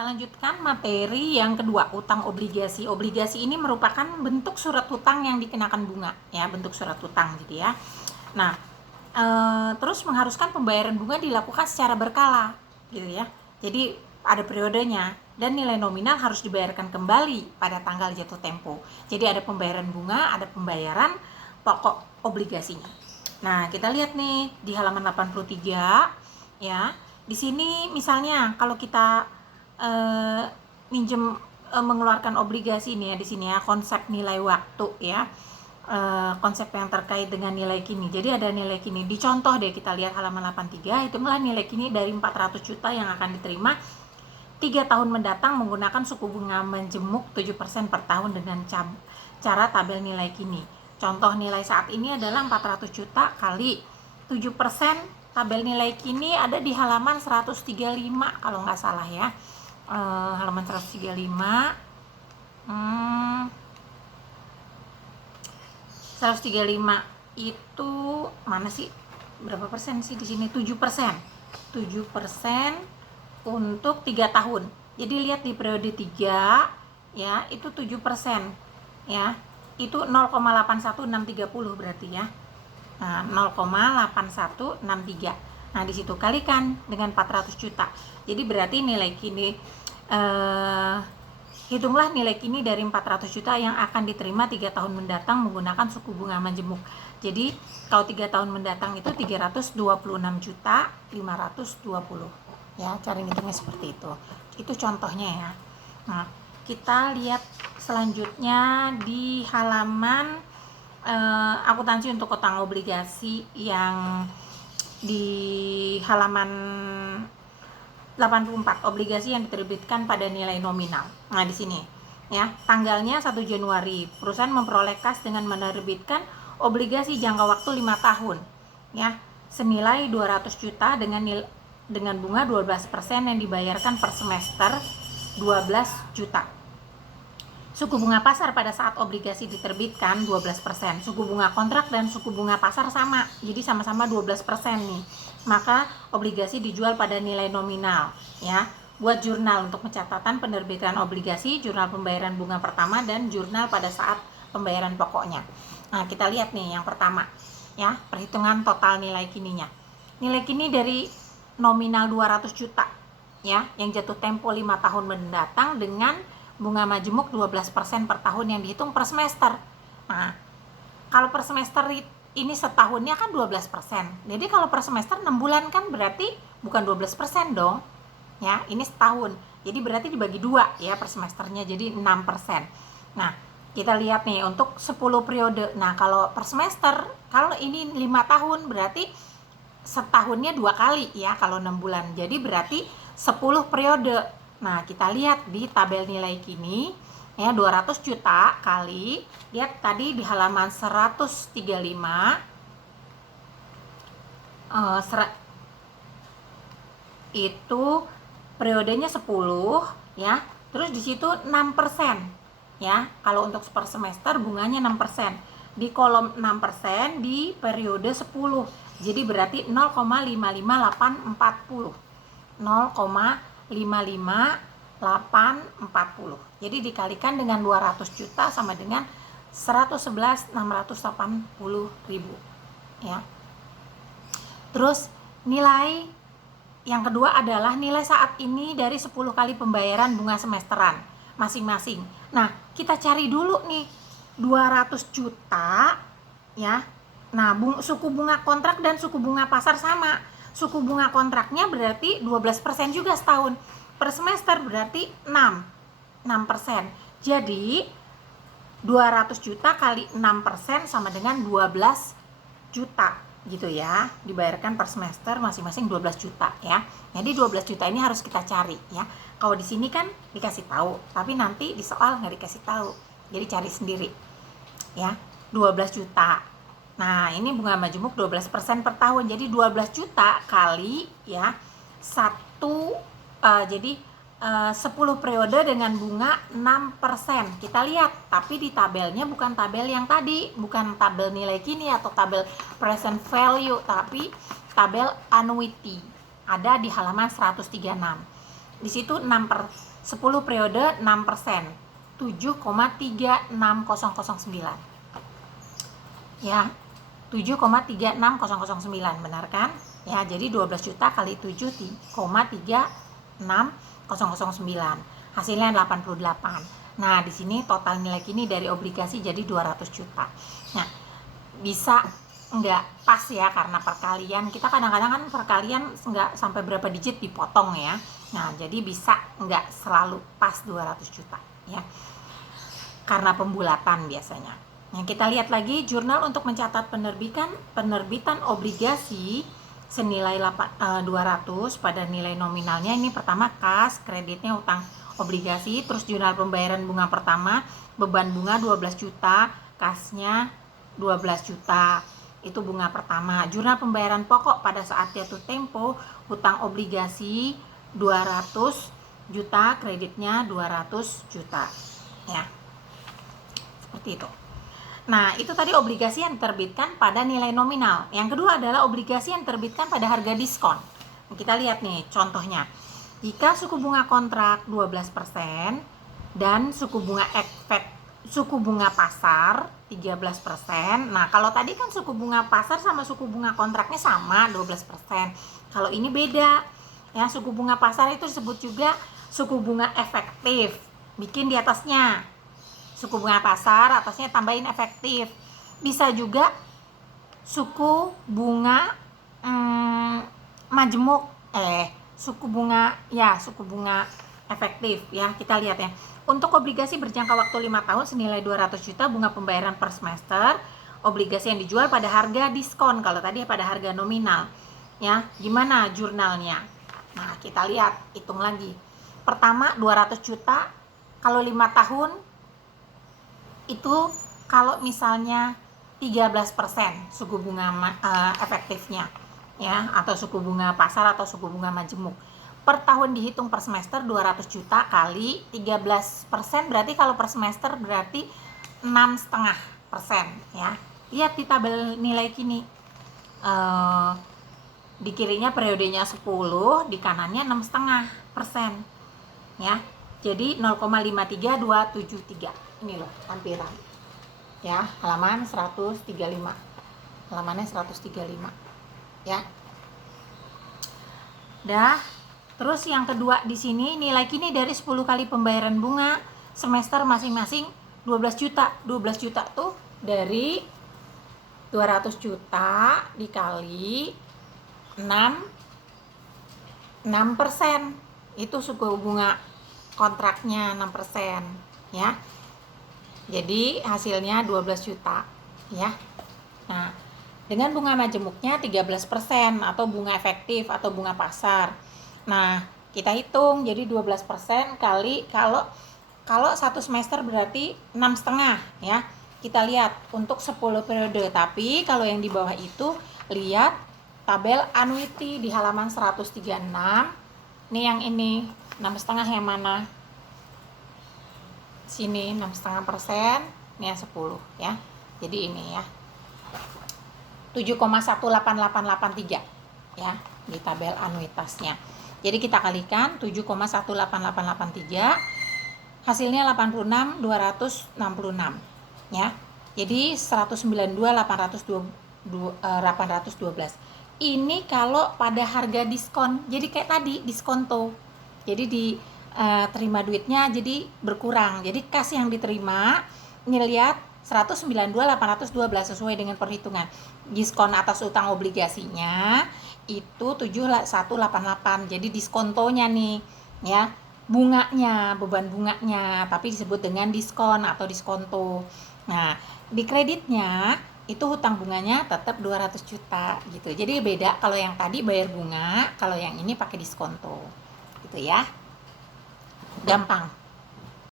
Kita lanjutkan materi yang kedua, utang obligasi. Obligasi ini merupakan bentuk surat utang yang dikenakan bunga, ya, bentuk surat utang gitu ya. Nah, terus mengharuskan pembayaran bunga dilakukan secara berkala, gitu ya. Jadi ada periodenya dan nilai nominal harus dibayarkan kembali pada tanggal jatuh tempo. Jadi ada pembayaran bunga, ada pembayaran pokok obligasinya. Nah, kita lihat nih di halaman 83, ya. Di sini misalnya kalau kita minjem mengeluarkan obligasi nih ya, di sini ya, konsep nilai waktu ya, konsep yang terkait dengan nilai kini. Jadi ada nilai kini. Dicontoh deh, kita lihat halaman 83, hitunglah nilai kini dari 400 juta yang akan diterima 3 tahun mendatang menggunakan suku bunga menjemuk 7% per tahun dengan cara tabel nilai kini. Contoh nilai saat ini adalah 400 juta kali 7%, tabel nilai kini ada di halaman 135 kalau nggak salah ya. Halaman 135. 135 itu mana sih? Berapa persen sih di sini? 7%. 7% untuk 3 tahun. Jadi lihat di periode 3 ya, itu 7% ya. Itu 0,81630 berarti ya. Nah, 0,8163. Nah, di situ kalikan dengan 400 juta. Jadi berarti nilai kini hitunglah nilai kini dari 400 juta yang akan diterima 3 tahun mendatang menggunakan suku bunga menjemuk. Jadi kalau 3 tahun mendatang itu 326 juta 520. Ya, cara ngitungnya seperti itu. Itu contohnya ya. Nah, kita lihat selanjutnya di halaman akuntansi untuk utang obligasi yang di halaman 84, obligasi yang diterbitkan pada nilai nominal. Nah, di sini ya, tanggalnya 1 Januari, perusahaan memperoleh kas dengan menerbitkan obligasi jangka waktu 5 tahun ya, senilai 200 juta dengan bunga 12% yang dibayarkan per semester 12 juta. Suku bunga pasar pada saat obligasi diterbitkan 12%. Suku bunga kontrak dan suku bunga pasar sama. Jadi sama-sama 12% nih. Maka obligasi dijual pada nilai nominal ya. Buat jurnal untuk pencatatan penerbitan obligasi, jurnal pembayaran bunga pertama dan jurnal pada saat pembayaran pokoknya. Nah, kita lihat nih yang pertama ya, perhitungan total nilai kininya. Nilai kini dari nominal 200 juta ya, yang jatuh tempo 5 tahun mendatang dengan bunga majemuk 12% per tahun yang dihitung per semester. Nah, kalau per semester ini setahunnya kan 12%. Jadi kalau per semester 6 bulan kan berarti bukan 12% dong. Ya, ini setahun. Jadi berarti dibagi 2 ya per semesternya, jadi 6%. Nah, kita lihat nih untuk 10 periode. Nah, kalau per semester, kalau ini 5 tahun berarti setahunnya 2 kali ya kalau 6 bulan. Jadi berarti 10 periode. Nah, kita lihat di tabel nilai kini ya, 200 juta kali, lihat tadi di halaman 135 itu periodenya 10 ya. Terus di situ 6% ya. Kalau untuk per semester bunganya 6%. Di kolom 6% di periode 10. Jadi berarti 0,55840. 0,55840. Jadi dikalikan dengan 200 juta sama dengan 111.680.000 ya. Terus nilai yang kedua adalah nilai saat ini dari 10 kali pembayaran bunga semesteran masing-masing. Nah, kita cari dulu nih 200 juta ya. Nah, suku bunga kontrak dan suku bunga pasar sama. Suku bunga kontraknya berarti 12% juga setahun. Per semester berarti 6%. Jadi 200 juta kali 6% sama dengan 12 juta gitu ya. Dibayarkan per semester masing-masing 12 juta ya. Jadi 12 juta ini harus kita cari ya. Kalau di sini kan dikasih tahu, tapi nanti di soal nggak dikasih tahu. Jadi cari sendiri ya. 12 juta. Nah, ini bunga majemuk 12% per tahun. Jadi 12 juta kali ya 10 periode dengan bunga 6%. Kita lihat, tapi di tabelnya bukan tabel yang tadi, bukan tabel nilai kini atau tabel present value, tapi tabel annuity. Ada di halaman 136. Di situ 10 periode 6%, 7,36009. Ya, 7,36009, benar kan? Ya, jadi 12 juta kali 7,36009. Hasilnya 88. Nah, di sini total nilai kini dari obligasi jadi 200 juta. Nah, bisa nggak pas ya, karena perkalian kita kadang-kadang kan perkalian nggak sampai berapa digit dipotong ya. Nah, jadi bisa nggak selalu pas 200 juta ya, karena pembulatan biasanya. Nah, kita lihat lagi jurnal untuk mencatat penerbitan obligasi senilai 200 pada nilai nominalnya. Ini pertama kas, kreditnya utang obligasi, terus jurnal pembayaran bunga pertama, beban bunga 12 juta, kasnya 12 juta. Itu bunga pertama. Jurnal pembayaran pokok pada saat jatuh tempo, hutang obligasi 200 juta, kreditnya 200 juta. Ya. Seperti itu. Nah, itu tadi obligasi yang diterbitkan pada nilai nominal. Yang kedua adalah obligasi yang diterbitkan pada harga diskon. Kita lihat nih contohnya. Jika suku bunga kontrak 12% dan suku bunga pasar 13%. Nah, kalau tadi kan suku bunga pasar sama suku bunga kontraknya sama 12%. Kalau ini beda. Ya, suku bunga pasar itu disebut juga suku bunga efektif. Bikin di atasnya suku bunga pasar, atasnya tambahin efektif. Bisa juga suku bunga majemuk, suku bunga efektif ya. Kita lihat ya. Untuk obligasi berjangka waktu 5 tahun senilai 200 juta, bunga pembayaran per semester, obligasi yang dijual pada harga diskon. Kalau tadi pada harga nominal. Ya, gimana jurnalnya? Nah, kita lihat, hitung lagi. Pertama 200 juta kalau 5 tahun itu kalau misalnya 13% suku bunga efektifnya ya, atau suku bunga pasar atau suku bunga majemuk. Per tahun dihitung per semester 200 juta kali 13%, berarti kalau per semester berarti 6,5% ya. Lihat di tabel nilai kini. Di kirinya periodenya 10, di kanannya 6,5% ya. Jadi 0,53273. Ini loh lampiran ya, halaman 135, halamannya 135 ya. Terus yang kedua di sini nilai kini dari 10 kali pembayaran bunga semester masing-masing 12 juta. 12 juta tuh dari 200 juta dikali 6%. Itu suku bunga kontraknya 6% ya. Jadi hasilnya 12 juta ya. Nah, dengan bunga majemuknya 13% atau bunga efektif atau bunga pasar. Nah, kita hitung jadi 12% kali kalau satu semester berarti 6,5 ya. Kita lihat untuk 10 periode. Tapi kalau yang di bawah itu lihat tabel annuity di halaman 136. Ini yang ini 6,5 yang mana? Sini 6,5%, ini yang 10 ya. Jadi ini ya 7,18883 ya di tabel anuitasnya. Jadi kita kalikan 7,18883, hasilnya 86.266 ya. Jadi 192.812. Ini kalau pada harga diskon. Jadi kayak tadi diskonto. Jadi di terima duitnya jadi berkurang. Jadi kas yang diterima ini lihat 192.812 sesuai dengan perhitungan. Diskon atas utang obligasinya itu 7188. Jadi diskontonya nih ya, bunganya, beban bunganya, tapi disebut dengan diskon atau diskonto. Nah, di kreditnya itu hutang bunganya tetap 200 juta gitu. Jadi beda kalau yang tadi bayar bunga, kalau yang ini pakai diskonto. Gitu ya. Gampang.